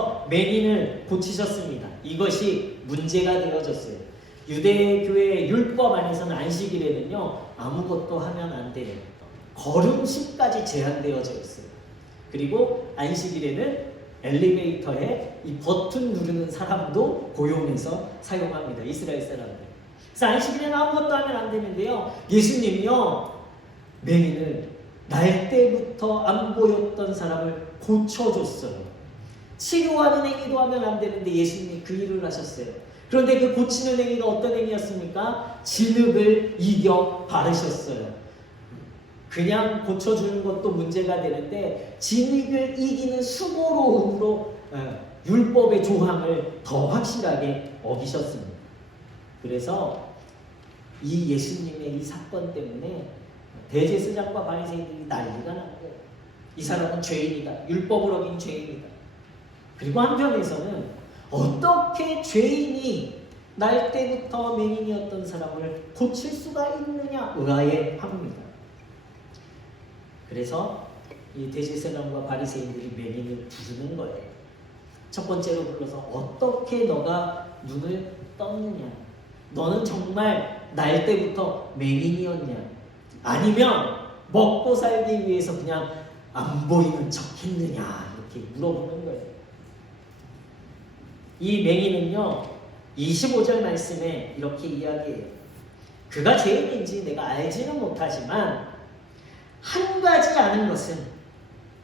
예수님께서 맹인을 고치셨습니다. 이것이 문제가 되어졌어요. 유대교의 율법 안에서는 안식일에는요 아무것도 하면 안 돼요. 걸음식까지 제한되어져 있어요. 그리고 안식일에는 엘리베이터에 이 버튼 누르는 사람도 고용해서 사용합니다. 이스라엘 사람들. 그래서 안식일에는 아무것도 하면 안 되는데요. 예수님이요 맹인을 날 때부터 안 보였던 사람을 고쳐줬어요. 치료하는 행위도 하면 안 되는데 예수님이 그 일을 하셨어요. 그런데 그 고치는 행위가 어떤 행위였습니까? 진흙을 이겨 바르셨어요. 그냥 고쳐주는 것도 문제가 되는데 진흙을 이기는 수고로움으로 율법의 조항을 더 확실하게 어기셨습니다. 그래서 이 예수님의 이 사건 때문에 대제사장과 바리새인들이 난리가 났고 이 사람은 죄인이다. 율법을 어긴 죄인이다. 그리고 한편에서는 어떻게 죄인이 날 때부터 맹인이었던 사람을 고칠 수가 있느냐 의아해합니다. 그래서 이 대제사장과 바리새인들이 맹인을 부르는 거예요. 첫 번째로 불러서 어떻게 너가 눈을 떴느냐? 너는 정말 날 때부터 맹인이었냐? 아니면 먹고 살기 위해서 그냥 안 보이는 척 했느냐? 이렇게 물어보는 거예요. 이 맹인은요 25절 말씀에 이렇게 이야기해요. 그가 죄인인지 내가 알지는 못하지만 한 가지 아는 것은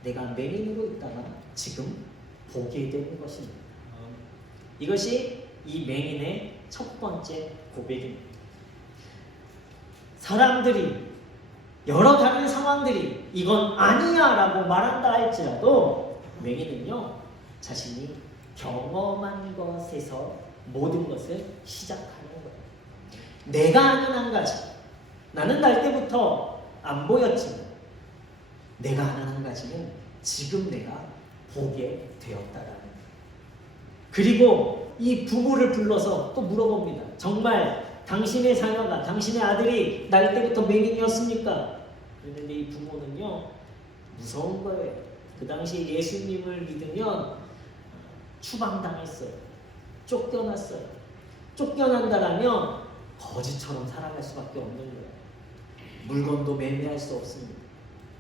내가 맹인으로 있다가 지금 보게 되는 것입니다. 이것이 이 맹인의 첫 번째 고백입니다. 사람들이 여러 다른 상황들이 이건 아니야 라고 말한다 할지라도 맹인은요 자신이 경험한 것에서 모든 것을 시작하는 거예요. 내가 아는 한 가지, 나는 날 때부터 안 보였지만 내가 아는 한 가지는 지금 내가 보게 되었다라는 거예요. 그리고 이 부모를 불러서 또 물어봅니다. 정말 당신의 자녀가, 당신의 아들이 날 때부터 맹인이었습니까? 그런데 이 부모는요 무서운 거예요. 그 당시 예수님을 믿으면 추방당했어요. 쫓겨났어요. 쫓겨난다라면 거지처럼 살아갈 수밖에 없는 거예요. 물건도 매매할 수 없습니다.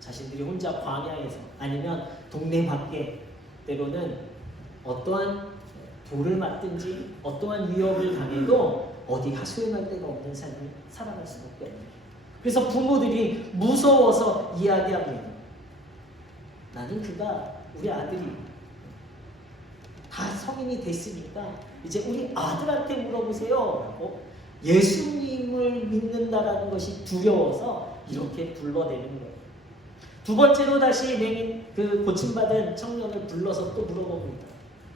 자신들이 혼자 광야에서 아니면 동네 밖에 때로는 어떠한 돌을 맞든지 어떠한 위협을 당해도 어디 하소연할 데가 없는 삶을 살아갈 수밖에 없는 거예요. 그래서 부모들이 무서워서 이야기합니다. 나는 그가 우리 아들이 다 성인이 됐으니까 이제 우리 아들한테 물어보세요 라고 예수님을 믿는다라는 것이 두려워서 이렇게 불러내는 거예요. 두 번째로 다시 맹인 그 고침받은 청년을 불러서 또 물어봅니다.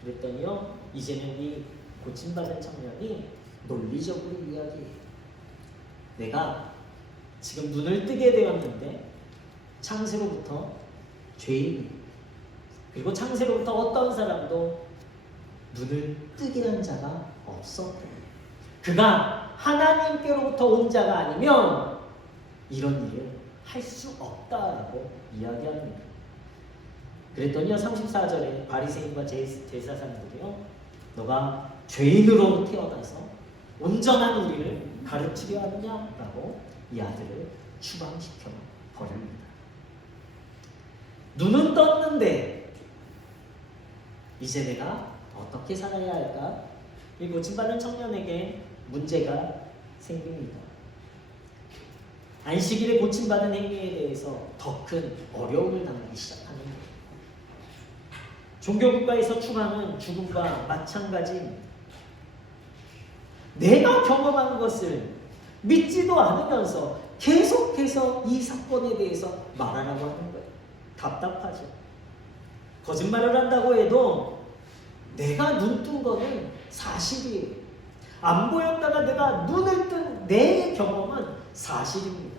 그랬더니요 이제는 이 고침받은 청년이 논리적으로 이야기해요. 내가 지금 눈을 뜨게 되었는데 창세로부터 죄인이 그리고 창세로부터 어떤 사람도 눈을 뜨게 한 자가 없었다. 그가 하나님께로부터 온 자가 아니면 이런 일을 할 수 없다라고 이야기합니다. 그랬더니요 34절에 바리새인과 제사장들이요 너가 죄인으로 태어나서 온전한 우리를 가르치려 하느냐라고 이 아들을 추방시켜 버립니다. 눈은 떴는데 이제 내가 어떻게 살아야 할까? 이 고침받은 청년에게 문제가 생깁니다. 안식일에 고침받은 행위에 대해서 더 큰 어려움을 당하기 시작하는 거예요. 종교국가에서 추방은 죽음과 마찬가지입니다. 내가 경험한 것을 믿지도 않으면서 계속해서 이 사건에 대해서 말하라고 하는 거예요. 답답하죠. 거짓말을 한다고 해도 내가 눈 뜬 거는 사실이에요. 안 보였다가 내가 눈을 뜬 내 경험은 사실입니다.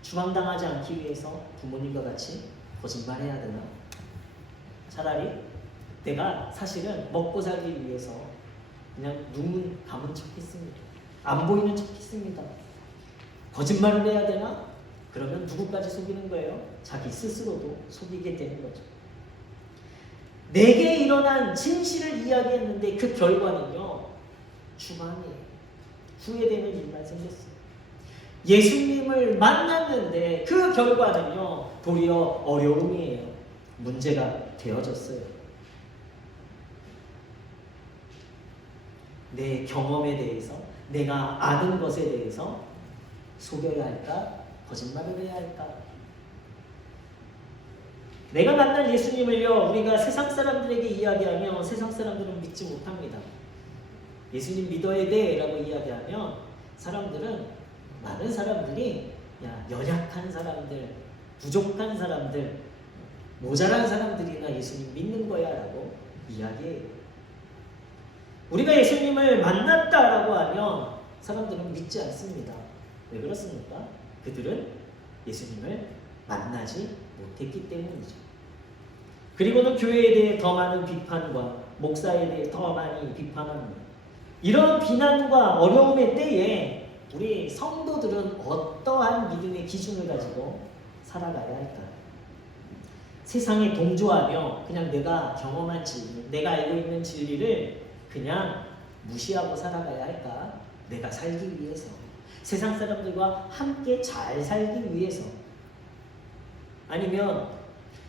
추방당하지 않기 위해서 부모님과 같이 거짓말해야 되나? 차라리 내가 사실은 먹고 살기 위해서 그냥 눈 감은 척 했습니다. 안 보이는 척 했습니다. 거짓말을 해야 되나? 그러면 누구까지 속이는 거예요? 자기 스스로도 속이게 되는 거죠. 내게 일어난 진실을 이야기했는데 그 결과는요, 중앙이에요. 후회되는 일만 생겼어요. 예수님을 만났는데 그 결과는요, 도리어 어려움이에요. 문제가 되어졌어요. 내 경험에 대해서, 내가 아는 것에 대해서 속여야 할까? 거짓말을 해야 할까? 내가 만난 예수님을요, 우리가 세상 사람들에게 이야기하면 세상 사람들은 믿지 못합니다. 예수님 믿어야 돼 라고 이야기하면 많은 사람들이 연약한 사람들, 부족한 사람들, 모자란 사람들이나 예수님 믿는 거야 라고 이야기해요. 우리가 예수님을 만났다라고 하면 사람들은 믿지 않습니다. 왜 그렇습니까? 그들은 예수님을 만나지 못했기 때문이죠. 그리고는 교회에 대해 더 많은 비판과 목사에 대해 더 많이 비판합니다. 이런 비난과 어려움의 때에 우리 성도들은 어떠한 믿음의 기준을 가지고 살아가야 할까요? 세상에 동조하며 그냥 내가 경험한 진리, 내가 알고 있는 진리를 그냥 무시하고 살아가야 할까? 내가 살기 위해서, 세상 사람들과 함께 잘 살기 위해서, 아니면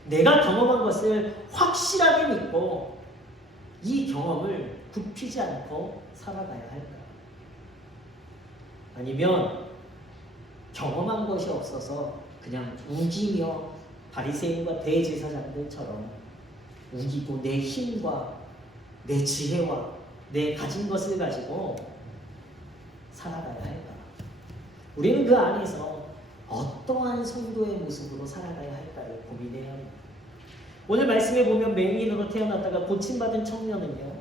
내가 경험한 것을 확실하게 믿고 이 경험을 굽히지 않고 살아가야 할까? 아니면 경험한 것이 없어서 그냥 우기며 바리새인과 대제사장들처럼 우기고 내 힘과 내 지혜와 내 가진 것을 가지고 살아가야 할까? 우리는 그 안에서 어떠한 성도의 모습으로 살아가야 할까를 고민해야 합니다. 오늘 말씀에 보면 맹인으로 태어났다가 고침받은 청년은요,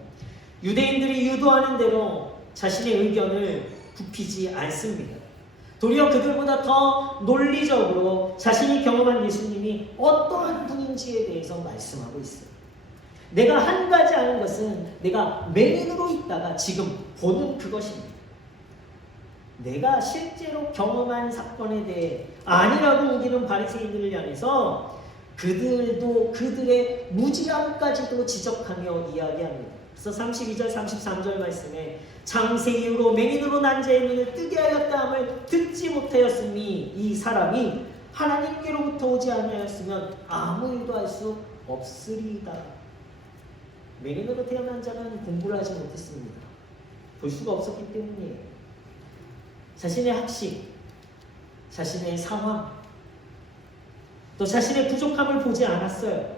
유대인들이 유도하는 대로 자신의 의견을 굽히지 않습니다. 도리어 그들보다 더 논리적으로 자신이 경험한 예수님이 어떠한 분인지에 대해서 말씀하고 있어요. 내가 한 가지 아는 것은 내가 맹인으로 있다가 지금 보는 그것입니다. 내가 실제로 경험한 사건에 대해 아니라고 우기는 바리새인들을 향해서 그들도 그들의 무지함까지도 지적하며 이야기합니다. 그래서 32절 33절 말씀에 장세 이후로 맹인으로 난 자의 눈을 뜨게 하였다 함을 듣지 못하였으니 이 사람이 하나님께로부터 오지 아니하였으면 아무 일도 할 수 없으리이다. 맹인으로 태어난 자는 공부를 하지 못했습니다. 볼 수가 없었기 때문이에요. 자신의 학식, 자신의 상황, 또 자신의 부족함을 보지 않았어요.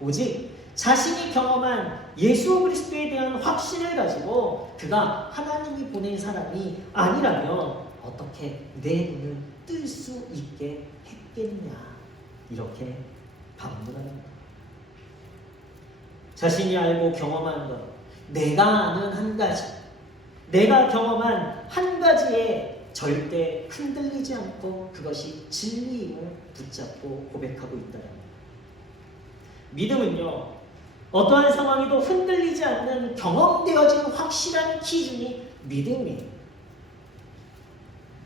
오직 자신이 경험한 예수 그리스도에 대한 확신을 가지고 그가 하나님이 보낸 사람이 아니라면 어떻게 내 눈을 뜰 수 있게 했겠냐, 이렇게 반문합니다. 자신이 알고 경험한 것, 내가 아는 한 가지, 내가 경험한 한 가지에 절대 흔들리지 않고 그것이 진리임을 붙잡고 고백하고 있다는 것. 믿음은요, 어떠한 상황에도 흔들리지 않는 경험되어진 확실한 기준이 믿음이에요.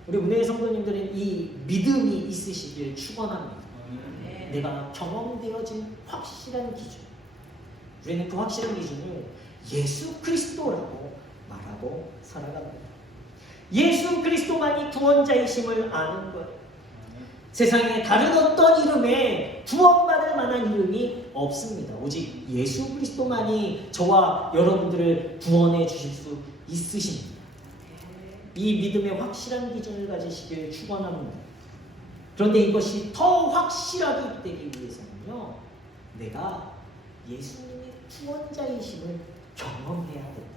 우리 은혜의 성도님들은 이 믿음이 있으시길 축원합니다. 내가 경험되어진 확실한 기준, 우리는 그 확실한 기준을 예수 그리스도라고 말하고 살아갑니다. 예수 그리스도만이 구원자이심을 아는 것. 세상에 다른 어떤 이름에 구원받을 만한 이름이 없습니다. 오직 예수 그리스도만이 저와 여러분들을 구원해 주실 수 있으십니다. 이 믿음의 확실한 기준을 가지시길 축원합니다. 그런데 이것이 더 확실하게 되기 위해서는요, 내가 예수님의 구원자이심을 경험해야 된다.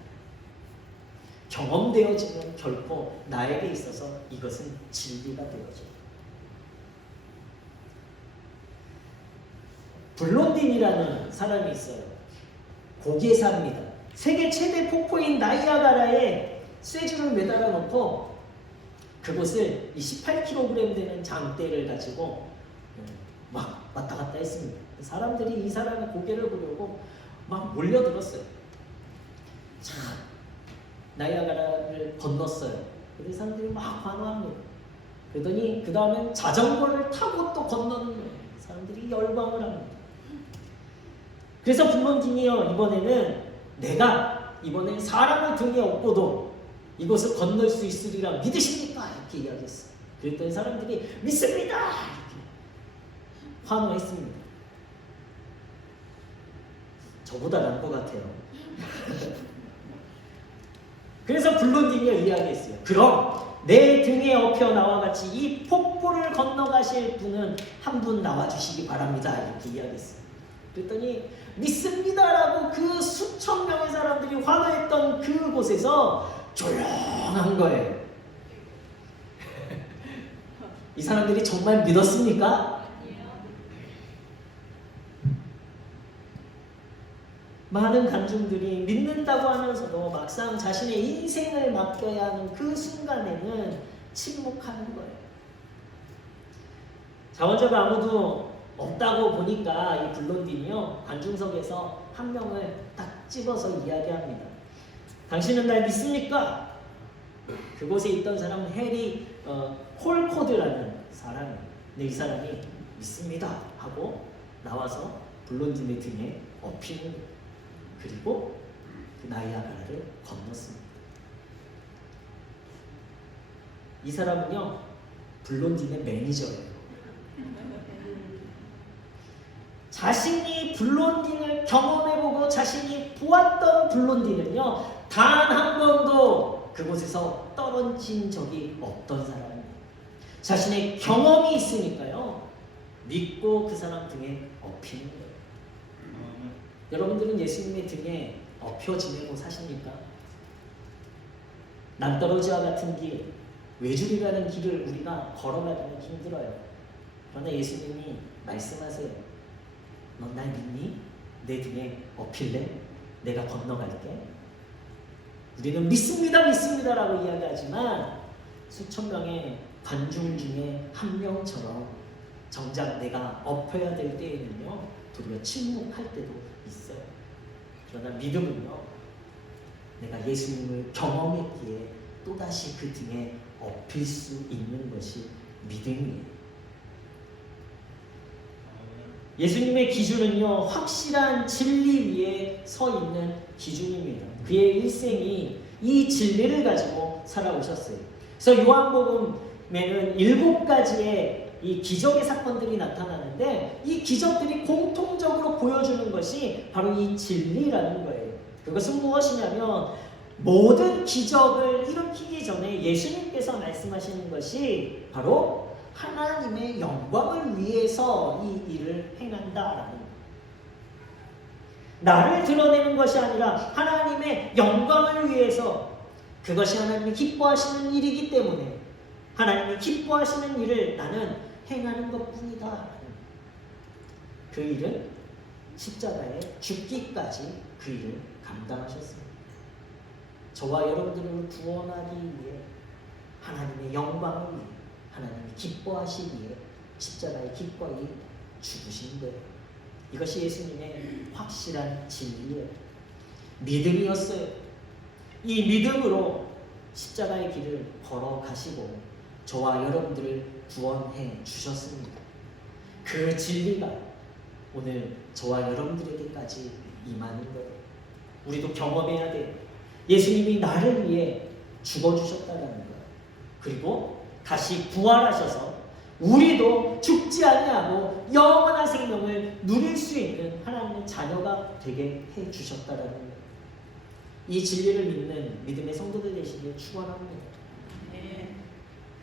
경험되어지면 결코 나에게 있어서 이것은 진리가 되어져요. 블론딘이라는 사람이 있어요. 거기에 삽니다. 세계 최대 폭포인 나이아가라에 쇠줄을 매달아 놓고 그곳을 18kg 되는 장대를 가지고 막 왔다 갔다 했습니다. 사람들이 이 사람의 고개를 보려고 막 몰려들었어요. 참, 나이아가라를 건넜어요. 그래서 사람들이 막 환호합니다. 그러더니 그 다음엔 자전거를 타고 또 건너는 거예요. 사람들이 열광을 합니다. 그래서 블론디니요, 이번에는 사람을 등에 업고도 이곳을 건널 수 있으리라 믿으십니까? 이렇게 이야기했어요. 그랬더니 사람들이 믿습니다! 이렇게 환호했습니다. 저보다 나은 것 같아요. 그래서 블론디니가 이야기했어요. 그럼 내 등에 업혀 나와 같이 이 폭포를 건너가실 분은 한 분 나와주시기 바랍니다. 이렇게 이야기했어요. 그랬더니 믿습니다라고 그 수천 명의 사람들이 환호했던 그곳에서 조용한 거예요. 이 사람들이 정말 믿었습니까? 많은 관중들이 믿는다고 하면서도 막상 자신의 인생을 맡겨야 하는 그 순간에는 침묵하는 거예요. 자원자가 아무도 없다고 보니까 이 블론디는요, 관중석에서 한 명을 딱 집어서 이야기합니다. 당신은 날 믿습니까? 그곳에 있던 사람은 해리 홀코드라는 사람이에요. 근데 이 사람이 믿습니다 하고 나와서 블론디의 등에 업히는 거예요. 그리고 그 나이아가라를 건넜습니다. 이 사람은요, 블론디의 매니저예요. 자신이 블론딘을 경험해보고 자신이 보았던 블론딘은요, 단 한 번도 그곳에서 떨어진 적이 없던 사람입니다. 자신의 경험이 있으니까요, 믿고 그 사람 등에 업히는 거예요. 여러분들은 예수님의 등에 엎혀 지내고 사십니까? 낭떠러지와 같은 길, 외줄이라는 길을 우리가 걸어가기는 힘들어요. 그러나 예수님이 말씀하세요. 넌 날 믿니? 내 등에 업힐래? 내가 건너갈게. 우리는 믿습니다, 믿습니다라고 이야기하지만 수천 명의 관중 중에 한 명처럼 정작 내가 엎혀야 될 때에는요, 도리어 침묵할 때도 있어요. 그러나 믿음은요, 내가 예수님을 경험했기에 또다시 그 등에 엎일 수 있는 것이 믿음이에요. 예수님의 기준은요, 확실한 진리 위에 서 있는 기준입니다. 그의 일생이 이 진리를 가지고 살아오셨어요. 그래서 요한복음에는 7가지의 이 기적의 사건들이 나타나는데 이 기적들이 공통적으로 보여주는 것이 바로 이 진리라는 거예요. 그것은 무엇이냐면 모든 기적을 일으키기 전에 예수님께서 말씀하시는 것이 바로 하나님의 영광을 위해서 이 일을 행한다라는 거예요. 나를 드러내는 것이 아니라 하나님의 영광을 위해서, 그것이 하나님이 기뻐하시는 일이기 때문에 하나님이 기뻐하시는 일을 나는 행하는 것뿐이다. 그 일은 십자가에 죽기까지 그 일을 감당하셨습니다. 저와 여러분들을 구원하기 위해, 하나님의 영광을 위해, 하나님이 기뻐하시기에 십자가에 기꺼이 죽으신 거예요. 이것이 예수님의 확실한 진리예요. 믿음이었어요. 이 믿음으로 십자가의 길을 걸어가시고 저와 여러분들을 구원해 주셨습니다. 그 진리가 오늘 저와 여러분들에게까지 임하는 거예요. 우리도 경험해야 돼요. 예수님이 나를 위해 죽어주셨다는 거예요. 그리고 다시 부활하셔서 우리도 죽지 아니하고 영원한 생명을 누릴 수 있는 하나님의 자녀가 되게 해주셨다는 거예요. 이 진리를 믿는 믿음의 성도들 되시길 축원합니다. 네.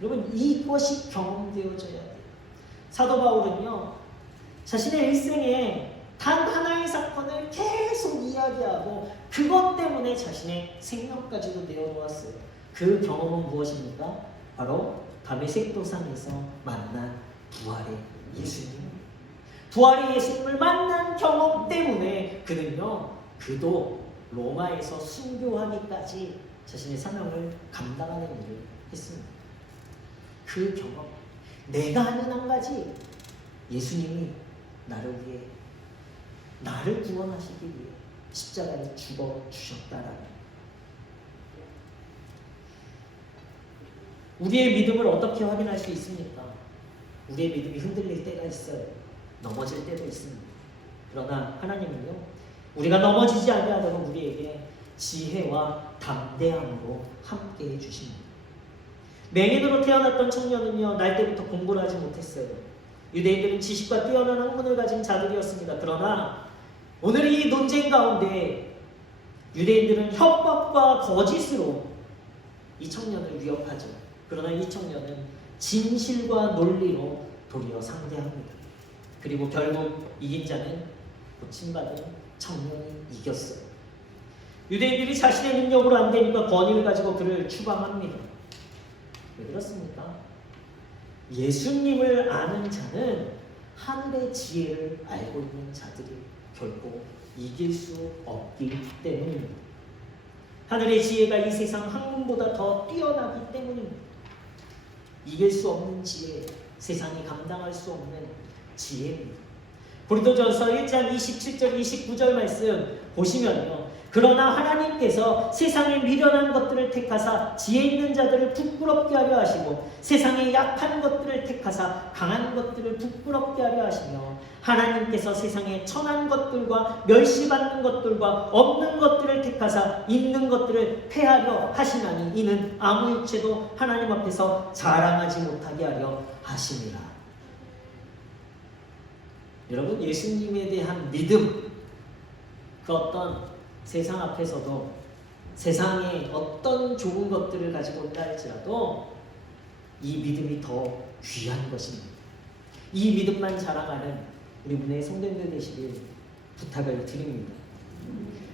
여러분, 이것이 경험되어져야 돼요. 사도 바울은요, 자신의 일생에 단 하나의 사건을 계속 이야기하고 그것 때문에 자신의 생명까지도 내어놓았어요. 그 경험은 무엇입니까? 바로 다메섹 도상에서 만난 부활의 예수님. 부활의 예수님을 만난 경험 때문에 그도 로마에서 순교하기까지 자신의 사명을 감당하는 일을 했습니다. 그 경험, 내가 하는 한 가지, 예수님이 나를 위해, 나를 구원하시기 위해 십자가에 죽어주셨다라는. 우리의 믿음을 어떻게 확인할 수 있습니까? 우리의 믿음이 흔들릴 때가 있어요. 넘어질 때도 있습니다. 그러나 하나님은요, 우리가 넘어지지 아니하도록 우리에게 지혜와 담대함으로 함께 해주십니다. 맹인으로 태어났던 청년은요, 날 때부터 공부를 하지 못했어요. 유대인들은 지식과 뛰어난 학문을 가진 자들이었습니다. 그러나 오늘 이 논쟁 가운데 유대인들은 협박과 거짓으로 이 청년을 위협하죠. 그러나 이 청년은 진실과 논리로 도리어 상대합니다. 그리고 결국 이긴 자는 고침받은 청년이 이겼어요. 유대인들이 자신의 능력으로 안 되니까 권위를 가지고 그를 추방합니다. 왜 그렇습니까? 예수님을 아는 자는 하늘의 지혜를 알고 있는 자들이 결코 이길 수 없기 때문입니다. 하늘의 지혜가 이 세상 학문보다 더 뛰어나기 때문입니다. 이길 수 없는 지혜, 세상이 감당할 수 없는 지혜입니다. 고린도전서 1장 27절 29절 말씀 보시면요, 그러나 하나님께서 세상의 미련한 것들을 택하사 지혜 있는 자들을 부끄럽게 하려 하시고 세상의 약한 것들을 택하사 강한 것들을 부끄럽게 하려 하시며 하나님께서 세상의 천한 것들과 멸시받는 것들과 없는 것들을 택하사 있는 것들을 패하려 하시나니 이는 아무 육체도 하나님 앞에서 자랑하지 못하게 하려 하심이라. 여러분, 예수님에 대한 믿음, 그 어떤 세상 앞에서도 세상에 어떤 좋은 것들을 가지고 온다 할지라도 이 믿음이 더 귀한 것입니다. 이 믿음만 자랑하는 우리 문의 성도님들 되시길 부탁을 드립니다.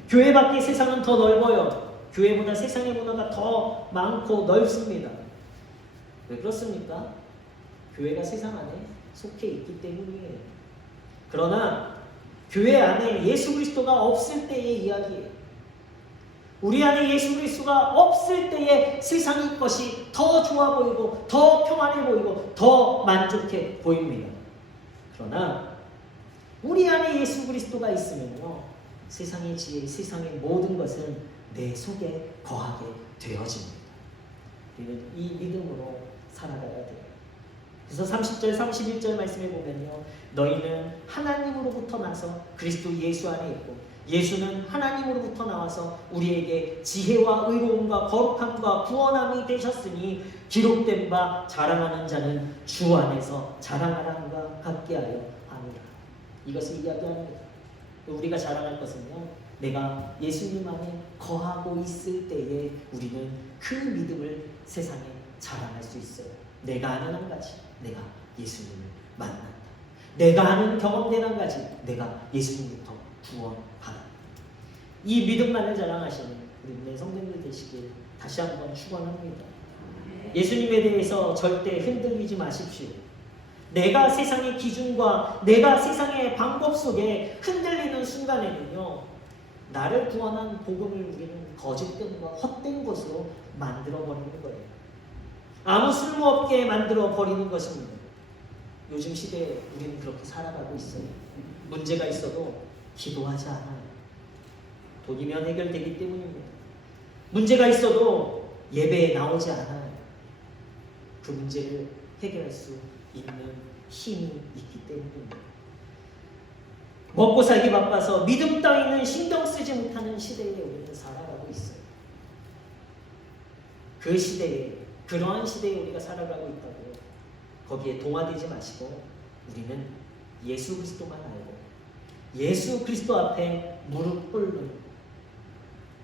교회 밖의 세상은 더 넓어요. 교회보다 세상의 문화가 더 많고 넓습니다. 왜 그렇습니까? 교회가 세상 안에 속해 있기 때문이에요. 그러나 교회 안에 예수 그리스도가 없을 때의 이야기예요. 우리 안에 예수 그리스도가 없을 때의 세상의 것이 더 좋아 보이고 더 평안해 보이고 더 만족해 보입니다. 그러나 우리 안에 예수 그리스도가 있으면요, 세상의 지혜, 세상의 모든 것은 내 속에 거하게 되어집니다. 우리는 이 믿음으로 살아가야 돼요. 그래서 30절, 31절 말씀에 보면요, 너희는 하나님으로부터 나서 그리스도 예수 안에 있고 예수는 하나님으로부터 나와서 우리에게 지혜와 의로움과 거룩함과 구원함이 되셨으니 기록된 바 자랑하는 자는 주 안에서 자랑하람과 같게 하려 합니다. 이것을 이야기합니다. 우리가 자랑할 것은요, 내가 예수님 안에 거하고 있을 때에 우리는 그 믿음을 세상에 자랑할 수 있어요. 내가 아는 한 가지, 내가 예수님을 만난다. 내가 아는 경험된 한 가지, 내가 예수님부터 구원받았다. 이 믿음만을 자랑하시는 우리 성도님들 되시길 다시 한번 축원합니다. 예수님에 대해서 절대 흔들리지 마십시오. 내가 세상의 기준과 내가 세상의 방법 속에 흔들리는 순간에는요, 나를 구원한 복음을 우리는 거짓된과 헛된 것으로 만들어버리는 거예요. 아무 쓸모없게 만들어버리는 것입니다. 요즘 시대에 우리는 그렇게 살아가고 있어요. 문제가 있어도 기도하지 않아요. 돈이면 해결되기 때문입니다. 문제가 있어도 예배에 나오지 않아요. 그 문제를 해결할 수 있는 힘이 있기 때문입니다. 먹고 살기 바빠서 믿음 따위는 신경 쓰지 못하는 시대에 우리는 살아가고 있어요. 그 시대에, 그러한 시대에 우리가 살아가고 있다고 거기에 동화되지 마시고 우리는 예수 그리스도만 알고 예수 그리스도 앞에 무릎 꿇는,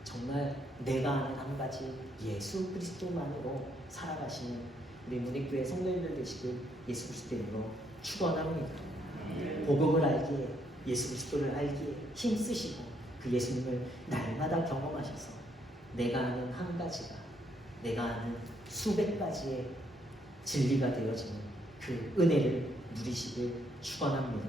정말 내가 아는 한 가지 예수 그리스도만으로 살아가시는 우리 문익교회 성도님들 되시길 예수 그리스도로 축원합니다. 복음을 알기에, 예수 그리스도를 알기에 힘쓰시고 그 예수님을 날마다 경험하셔서 내가 아는 한 가지가 내가 아는 수백 가지의 진리가 되어지는 그 은혜를 누리시길 축원합니다.